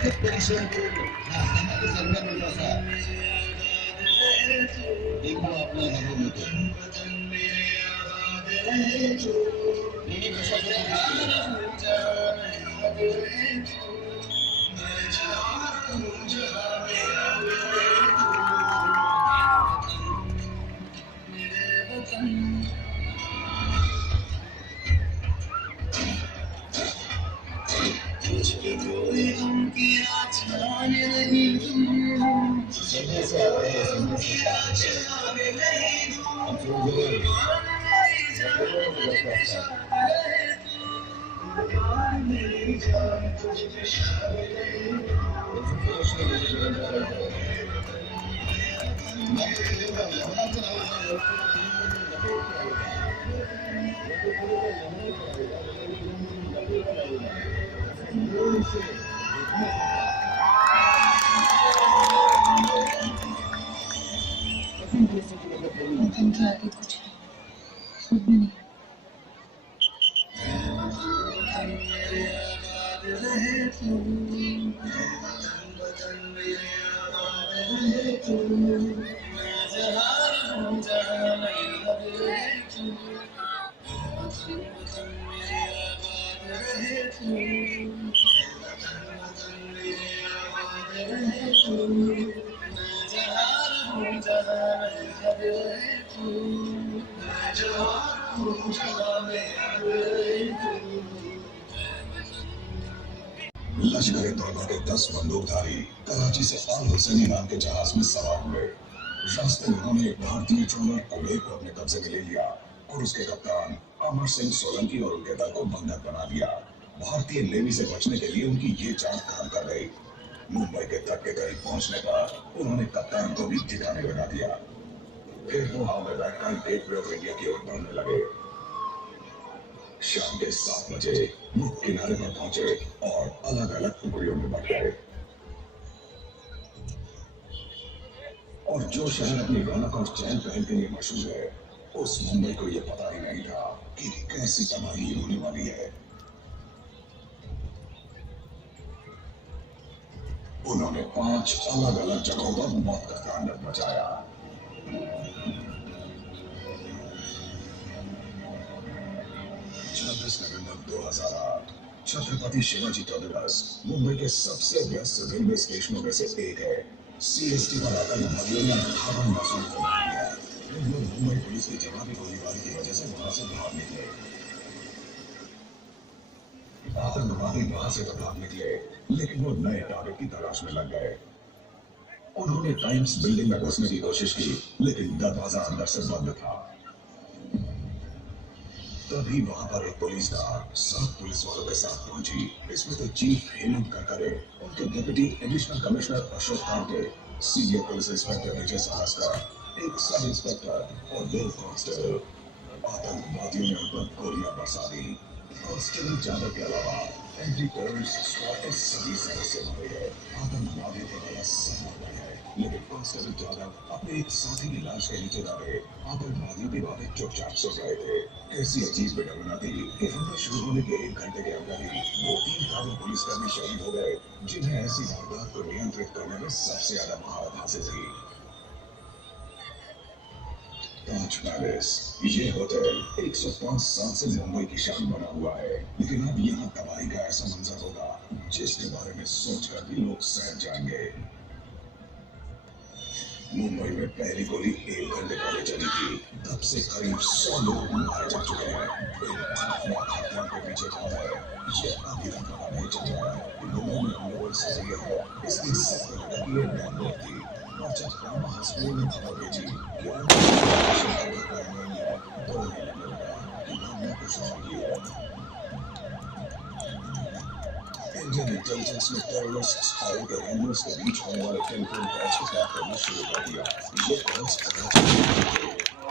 सखत परिश्रम करून हा समाज सन्मान असा देखो आपला अनुभव मिळतो. उनके आगे कुछ खुद भी नहीं। लश्कर तोयबा के 10 बंदूकधारी कराची से अल हुसैनी नाम के जहाज में सवार हुए। रास्ते में उन्होंने एक भारतीय ट्रोलर कुबेर को अपने कब्जे में ले लिया और उसके कप्तान अमर सिंह सोलंकी और उनके दल को बंधक बना दिया। भारतीय नेवी से बचने के लिए उनकी ये चाल काम कर गई। मुंबई के तट के करीब पहुंचने पर उन्होंने कप्तान को भी ठिकाने लगा दिया। फिर वो हवा में बैठकर गेटवे ऑफ इंडिया की ओर बढ़ने लगे। शाम के 7 बजे वो किनारे पर पहुंचे और अलग अलग टुकड़ियों में बट गए। और जो शहर अपनी रौनक और चहल पहल के लिए मशहूर है, उस मुंबई को यह पता ही नहीं था कि कैसी तबाही होने वाली है। उन्होंने 5 अलग अलग जगहों पर मौत का तांडव मचाया। 26 नवंबर 2008 छत्रपति शिवाजी टर्मिनस मुंबई के सबसे व्यस्त रेलवे स्टेशनों में से एक है। सीएसटी पर आतंकवादियों ने हवन मसूल कर दिया। लोग मुंबई पुलिस की जवाबी गोलीबारी की वजह से वहां से भाग निकले। आतंकवादी वहां से तो भाग निकले, लेकिन वो नए टारगेट की तलाश में लग गए। उन्होंने टाइम्स बिल्डिंग में घुसने की कोशिश की, लेकिन दरवाजा अंदर से बंद था। तभी वहां पर एक पुलिस कार 7 पुलिस वालों के साथ पहुंची। इसमें तो चीफ हेमंत करकरे, उनके डिप्टी एडिशनल कमिश्नर अशोक कांटे, सीनियर पुलिस इंस्पेक्टर विजय सहस्कर, एक सब इंस्पेक्टर और 2 कांस्टेबल। आतंकवादियों ने उन पर गोलियां बरसा दी। कांस्टेबल जादव के अलावा एंटी टेररिस्ट स्क्वाड के सभी सदस्य मारे गए। आतंकवादियों को बड़ा सफल है, लेकिन कांस्टेबल जादव अपने एक साथी की लाश के नीचे दबे आतंकवादियों की बातें चुपचाप सुन रहे थे। ऐसी अजीब विडंबना थी कि हमले शुरू होने के 1 घंटे के अंदर ही वो 3 काबू पुलिसकर्मी शहीद हो गए, जिन्हें ऐसी वारदात को नियंत्रित करने में सबसे ज्यादा महारत हासिल थी। ताज पैलेस, ये होटल 105 साल से मुंबई की शान बना हुआ है, लेकिन अब यहाँ तबाही का ऐसा मंजर होगा जिसके बारे में सोचकर भी लोग सहम जाएंगे। मुंबई में पहली गोली 1 घंटे पहले चली थी। तब से करीब 100 लोग मारे जा चुके हैं। इन खौफनाक हत्याओं के पीछे कौन है, ये अभी तक पता नहीं चल रहा है। मुंबई में हमले से हुए हैं, इसलिए सबको लगा कि ये बैंगलोर थी। और जब रामा हॉस्पिटल ने खबर भेजी कि नहीं है, तो उन्हें लगने लगा कि मामला कुछ और ही है। इंडियन इंटेलिजेंस ने टेररिस्ट्स और उनके हैंडलर्स के बीच होने वाले टेलीफोन कॉल्स को ट्रैक करना शुरू कर दिया। ये कॉल्स पता चले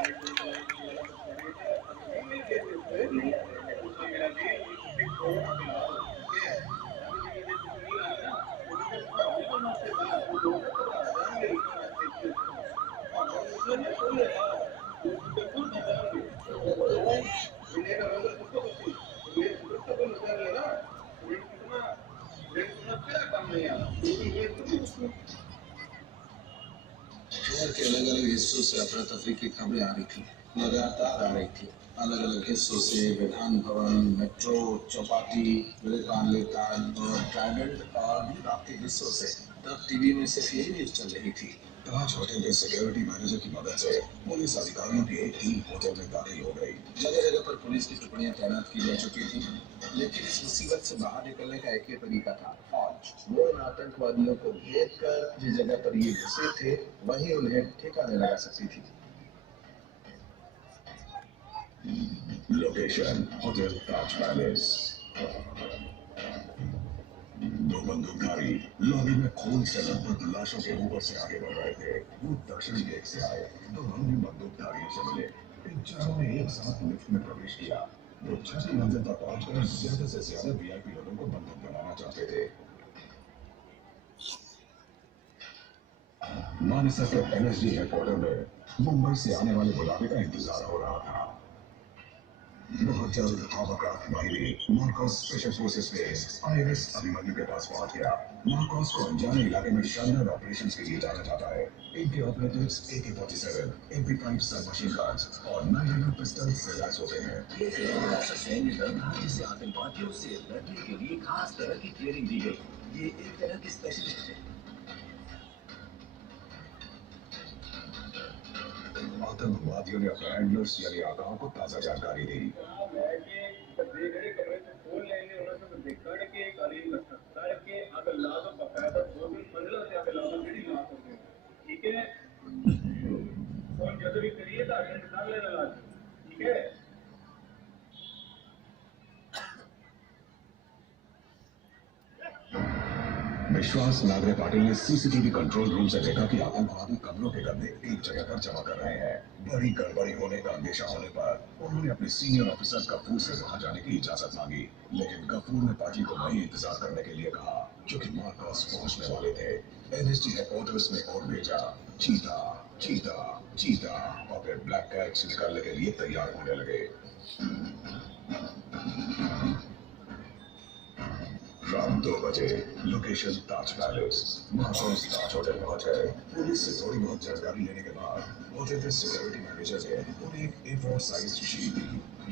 शहर के अलग अलग हिस्सों से अफरा तफरी की खबरें आ रही थी, लगातार आ रही थी। अलग अलग हिस्सों से विधान भवन, मेट्रो, चौपाटी, विवेकानंद और ट्राइडेंट और भी बाकी हिस्सों से तब टीवी में सिर्फ यही न्यूज चल रही थी। ताज होटल के सिक्योरिटी मैनेजर की मदद से पुलिस अधिकारियों की एक टीम होटल में दाखिल हो गई। जगह जगह पर पुलिस की टुकड़ियां तैनात की जा चुकी थी, लेकिन इस मुसीबत से बाहर निकलने का एक ही तरीका था, और वो इन आतंकवादियों को घेर कर जिस जगह पर ये घुसे थे वहीं उन्हें ठिकाने लगा सकती थी। लोकेशन होटल ताज पैलेस। दो बंदूकधारी लॉबी में खून से लथपथ लाशों के ऊपर से आगे बढ़ रहे थे। वो दक्षिणी गेट से आए तो हम भी बंदूकधारियों से मिले। इन चारों ने एक साथ लिफ्ट में प्रवेश किया। वो छठी मंजिल पर पहुंचकर ज्यादा से ज्यादा वीआईपी लोगों को बंधक बनाना चाहते थे। मानसा के एनएसजी हेडक्वार्टर में मुंबई से आने वाले बुलावे का इंतजार हो रहा था। बहुत जल्द हॉवरक्राफ्ट बाहिनी MARCOS special forces base INS Abhimanyu के पास पहुंच गया। मार्कोस को अनजाने इलाके में शानदार ऑपरेशंस के लिए जाना जाता है। इनके operatives AK-47, MP5 submachine guns और 900 पिस्टल्स से लैस होते हैं। ये ऐसा सैन्य दल था जिसे आतंकवादियों से लड़ने के लिए खास तरह की ट्रेनिंग दी गई। ये एक तरह के स्पेशलिस्ट थे। आतंकवादियों ने अपने हैंडलर्स यानी आगाओं को ताजा जानकारी दी। ठीक है, और जब भी करिए तो निकाल लेना लाजमी, ठीक है। विश्वास नागरे पाटिल ने सीसीटीवी कंट्रोल रूम से देखा कि आतंकवादी कमरों के गद्दे एक जगह पर जमा कर रहे हैं। बड़ी गड़बड़ी होने का अंदेशा होने पर उन्होंने अपने सीनियर ऑफिसर गफूर से वहां जाने की इजाजत मांगी, लेकिन गफूर ने पार्टी को वहीं इंतजार करने के लिए कहा, क्योंकि मार्कोस पहुंचने वाले थे। एनएसजी हेडक्वार्टर्स में और भेजा चीता चीता चीता और फिर ब्लैक कैट्स निकालने के लिए तैयार होने लगे। रात 2 बजे लोकेशन ताज पैलेस। मार्कोस ताज होटल पहुंच गए। पुलिस से थोड़ी बहुत जानकारी लेने के बाद होटल के सिक्योरिटी मैनेजर ने उन्हें एक A4 साइज शीट दी।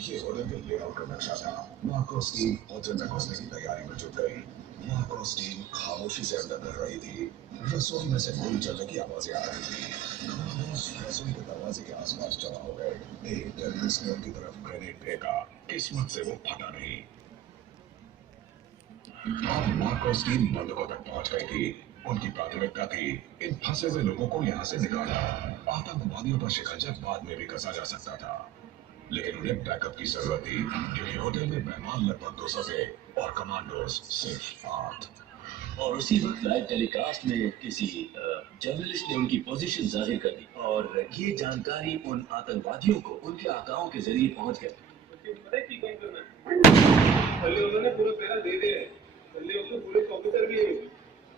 ये होटल के लेआउट का नक्शा था। मार्कोस टीम होटल में घुसने की तैयारी में जुट गई। मार्कोस टीम खामोशी से अंदर बढ़ रही थी। रसोई में से गोली चलने की आवाजें आ रही थी। कमांडोज रसोई के दरवाजे के आसपास जमा हो गए। एक टेररिस्ट ने उनकी तरफ ग्रेनेड फेंका। किस्मत से वो फटा नहीं। मार्कोस टीम बंदूकों तक पहुंच गई थी। उनकी प्राथमिकता थी इन फंसे हुए लोगों को यहाँ से निकालना। आतंकवादियों पर शिकंजा बाद में भी कसा जा सकता था, लेकिन उन्हें बैकअप की जरूरत थी, क्योंकि होटल में मेहमान लगभग 200 थे और कमांडोज सिर्फ 8। और उसी वक्त लाइव टेलीकास्ट में किसी जर्नलिस्ट ने उनकी पोजीशन जाहिर कर दी, और ये जानकारी उन आतंकवादियों को उनके आकाओं के जरिए पहुंच गई। उन्होंने पूरा पैरा दे दिया है, उसको पुलिस ऑफिसर भी है,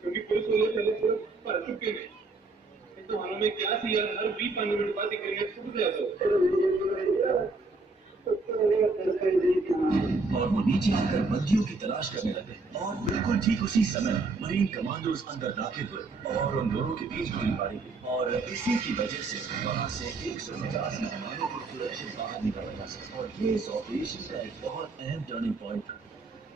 क्योंकि पुलिस वाले पहले पूरे पढ़ चुके हैं। तो हमें क्या थी यार, हर 20 मिनट बाद और वो नीचे आकर बंदियों की तलाश करने लगे, और बिल्कुल ठीक उसी समय मरीन कमांडोज अंदर दाखिल हुए और उन दोनों के बीच गोलीबारी हुई, और इसी की वजह से वहां से 150 मेहमानों को सुरक्षित बाहर निकाला जा सका। और ये इस ऑपरेशन का एक बहुत अहम टर्निंग पॉइंट था।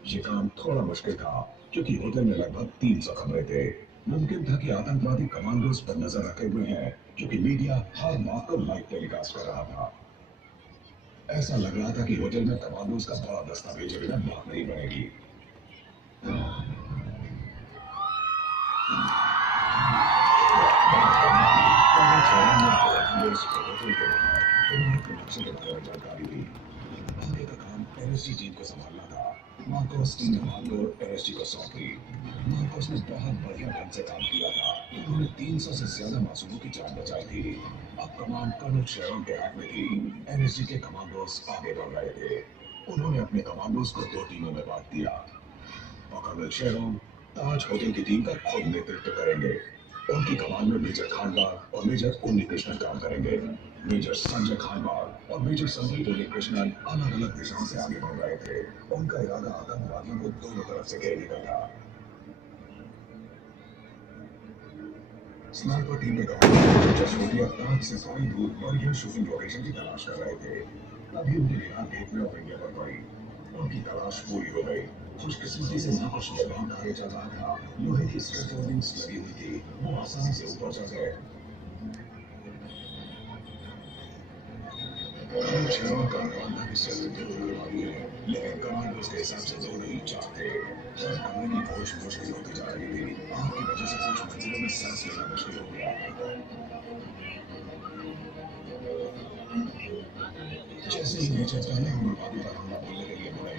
ये काम थोड़ा मुश्किल था, क्योंकि होटल में लगभग 300 कमरे थे। मुमकिन था कि आतंकवादी कमांडोज पर नजर रखे हुए हैं, क्योंकि मीडिया हर बात को लाइव टेलीकास्ट कर रहा था। ऐसा लग रहा था कि होटल में कमांडोज का बड़ा दस्ता भेजे बिना बात नहीं बनेगी। जानकारी दी। आगे का काम एनएसजी टीम को संभालना था। मार्कोस टीम ने मालदोर एनएसजी को सौंप दी। मार्कोस ने बहुत बढ़िया ढंग से काम किया था। उन्होंने 300 से ज्यादा मासूमों की जान बचाई थी। अब कमान कर्नल शेरोन के हाथ में थी। एनएसजी के कमांडोज आगे बढ़ रहे थे। उन्होंने अपने कमांडोज को 2 टीमों में बांट दिया, और कर्नल शेरोन ताज होटल की टीम का खुद नेतृत्व करेंगे। उनकी कमान में मेजर खानबाग और मेजर उन्नी कृष्णन काम करेंगे। मेजर संजय खानबाग और मेजर संजय उन्नी कृष्णन अलग अलग दिशाओं से आगे बढ़ रहे थे। उनका इरादा आतंकवादियों को दोनों तरफ से घेरने का था। स्नाइपर टीम ने कहा छोटिया ताज से थोड़ी दूर बढ़िया शूटिंग लोकेशन की तलाश कर रहे थे। अभी उनकी निगाह गेटवे ऑफ इंडिया पर पड़ी। उनकी तलाश पूरी हो गई। खुशकिस्मती से ना कुछ मैदान कार्य चल रहा था। लोहे की स्ट्रेचर्स लगी हुई थी, वो आसानी से ऊपर चढ़ गए। लेकिन कमांडो उसके हिसाब से 2 नहीं 4 थे। हर कमरे की खोज मुश्किल होती जा रही थी। आग की वजह से कुछ मंजिलों में सांस लेना मुश्किल हो गया। जैसे ही नीचे पहले उग्रवादी पर हमला बोलने के लिए मुड़े,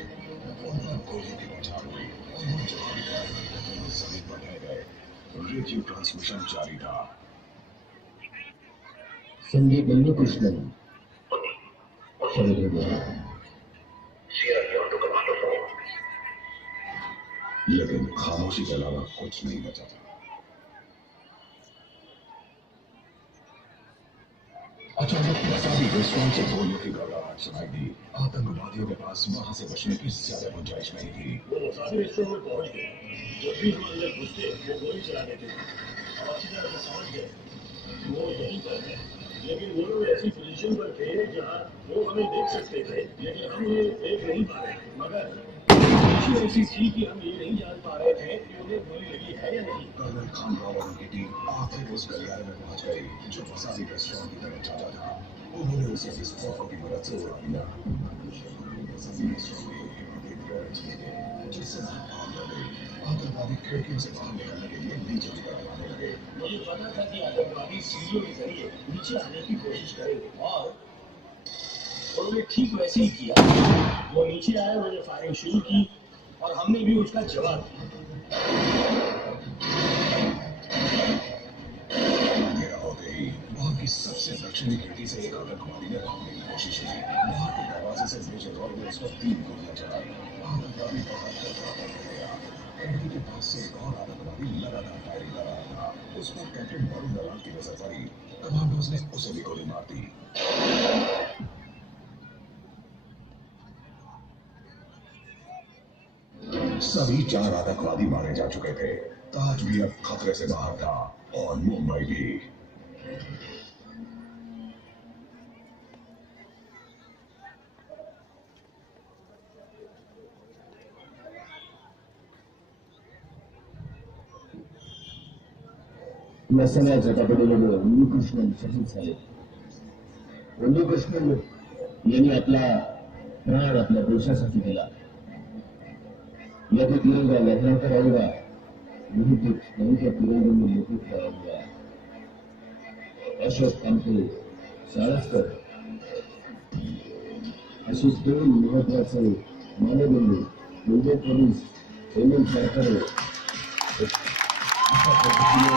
उन पर गोलियों की बौछार हुई। उन्होंने जवाबी कार्रवाई करते हुए जमीन पर ढह गए। रेडियो ट्रांसमिशन जारी था। संजय बल्लू कृष्णन लेकिन खामोशी के अलावा कुछ नहीं बचा था। अचानक वसाबी रेस्टोरेंट से गोलियों की घबराहट सुनाई दी। आतंकवादियों के पास वहां से बचने की ज्यादा गुंजाइश नहीं थी। वो वसाबी रेस्टोरेंट में पहुंच गए। जब भी हम अंदर घुसते वो गोली चला देते थे। और अच्छी तरह से समझ गए वो यहीं पर है। लेकिन वो लोग ऐसी पोजीशन पर थे जहां वो हमें देख सकते थे, लेकिन हम उन्हें देख नहीं पा रहे। मगर सिचुएशन ऐसी थी कि हम ये नहीं जान पा रहे थे कि उन्हें गोली लगी है या नहीं। कर्नल खान राव और उनकी टीम आखिर उस गलियारे में पहुंच गई जो वसाबी रेस्टोरेंट की तरफ जाता था। उन्होंने उसे विस्फोटकों की मदद से उड़ा दिया। वसाबी रेस्टोरेंट में एक बड़ी दीवार चली गई, जिससे भाग गई। आतंकवादी खिड़कियों से बाहर निकलने के लिए नीचे की तरफ आने लगे। मुझे पता था कि आतंकवादी सीढ़ियों के जरिए नीचे आने की कोशिश करेंगे और उन्होंने ठीक वैसे ही किया। वो नीचे आए, उन्होंने फायरिंग शुरू की और हमने भी उसका जवाब दिया। अंधेरा होते ही वहां की सबसे दक्षिणी खिड़की से एक आतंकवादी ने भागने की कोशिश की। वहां के दरवाजे से मेजर रॉय ने उस पर 3 गोलियां चलाई। आतंकवादी बाहर कर गया। खिड़की के पास से एक और आतंकवादी लगातार फायरिंग कर रहा था। उस पर कैप्टन वरुण दलाल की नजर पड़ी। कमांडोज ने उसे भी गोली मार दी। सभी 4 आतंकवादी मारे जा चुके थे। ताज भी अब खतरे से बाहर था और मुंबई भी। मसनाच्या कबड्डीमध्ये उल्लूकृष्णन शहीद झाले. उल्लूकृष्णन यांनी आपला प्राण आपल्या देशासाठी दिला. यदि तिरंगा लहराता रहेगा, नहीं क्या तिरंगे में लिखित करा हुआ अशोक कांते साळसकर अशी 2 महत्वाचे मानबिंदू मुंबई पोलीस हेमंत सरकार अशा पद्धतीने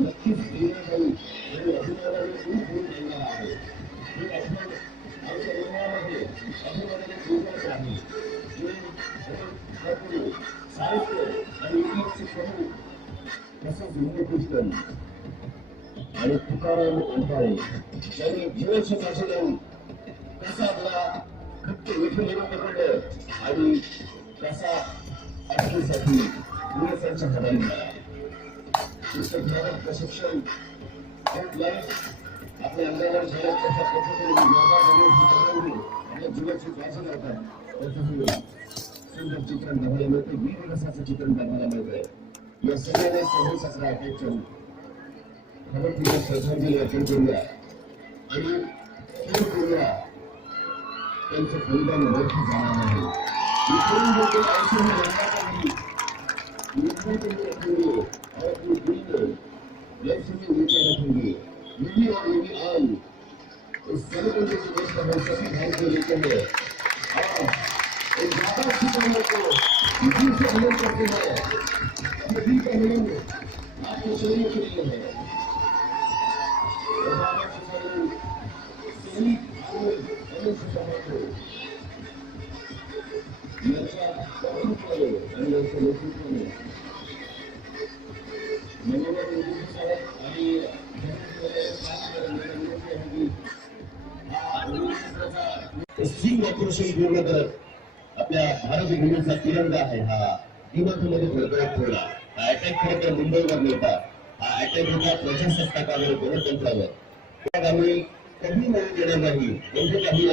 नक्कीच आणि तुकाराम अंताळे यांनी जीवाची फाशी लावून कसा आपला फक्त विठ्ठल पकडलं आणि कसा अटकेसाठी पोलिसांच्या हाताने मिळाला. प्रशिक्षण आपल्या अंगावर झाल्या कशा पद्धतीने आपल्या जीवाची फाशी लावतात त्याचं सुंदर चित्रण बघायला मिळतं. वीर रसाचं चित्रण बघायला मिळतंय. या सगळ्यांना सगळं अटेन्शन खबर तिला श्रद्धांजली अर्पण करूया आणि फोन करूया. त्यांचं बलिदान व्यर्थ जाणार नाही. इकडून जो कोण आयुष्य में लढणार नाही, इकडून त्यांनी रखेंगे और अपनी दिल में जैसे में ऊंचा रखेंगे. यही और यही आन इस गणतंत्र के देश का हम सभी भाई को लेते हैं और एक ज्यादा सिपाहियों को दिल से हनन करते हैं. अपने दिल का हनन आपके शरीर के लिए है. स्ट्रिंग ऑपरेशन पूर्ण करत आपल्या भारत भूमीचा तिरंगा आहे हा दिमाखामध्ये फडकवत ठेवला. हा अटॅक खरं तर मुंबईवर नव्हता. हा अटॅक होता प्रजासत्ताकावर, गणतंत्रावर. त्या गावी कधी होऊ देणार नाही एवढे काही